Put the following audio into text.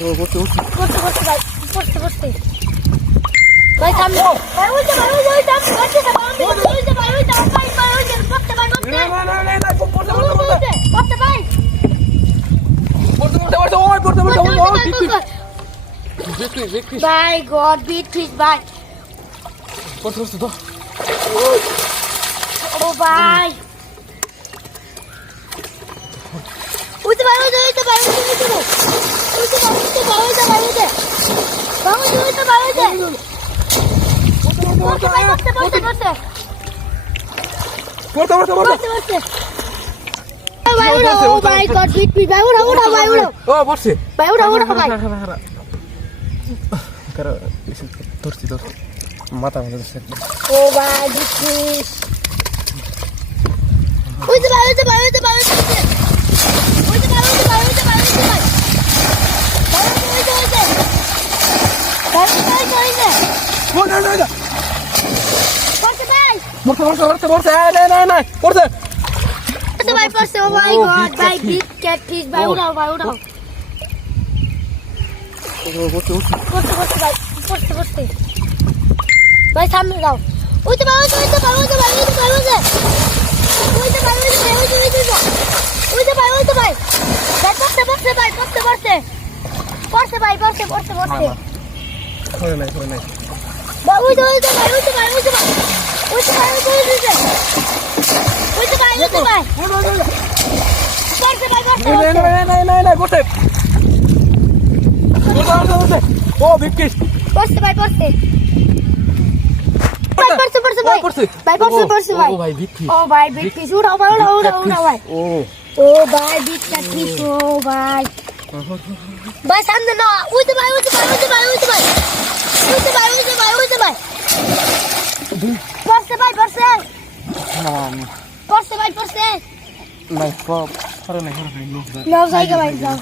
করতে করতে করতে করতে ভাই করতে করতে ভাই সামনে ভাই ওই যে করতে ওই যে ভাই করতে ভাই করতে না না না না না করতে করতে করতে ভাই করতে ওই করতে দেখি ভাই গড বিট ফিশ ভাই করতে তো ও ভাই ওই যে ভাই ওই যে ভাই মাথা ও ভাই বিট ওই যে ভাই ওই যে ভাই ওই যে ভাই ওই যে ভাই ওই যে ভাই ওই যে ভাই ভাই সামনে যাও ওই যে ভাই ওই যে ভাই ওই যে ভাই ওই যে ভাই ওই যে ওই যে ভাই ওই যে ভাই ওই যে ওই যে ভাই ওই যে ভাই ভাই পড়তে ভাই পড়তে ভাই পড়তে হয় নাই ভাই ওই যে ভাই ওই যে ভাই ওই যে ভাই ওই যে ভাই ওই যে ভাই ওই যে ভাই পড়তে ভাই করতে ও বিকিস পড়তে ভাই পড়তে ও ভাই বিকিস ও ভাই বিকিস উড়াও ভাই ভাই ও ভাই বিকিস ও ভাই ভাই সামনে না ওই যে ভাই ওই যে ভাই ওই যে ভাই ওই যে ভাই ওই যে ভাই ওই যে ভাই ওই যে ভাই পড়তে ভাই পড়তে না ভাই পড়তে নাই পরে নাই লোক যাইগা ভাই যাও